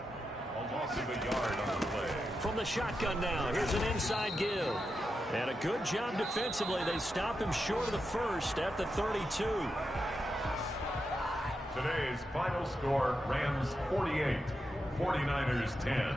A loss of a yard on the play. From the shotgun now, here's an inside give. And a good job defensively. They stop him short of the first at the 32. Today's final score, Rams 48, 49ers 10.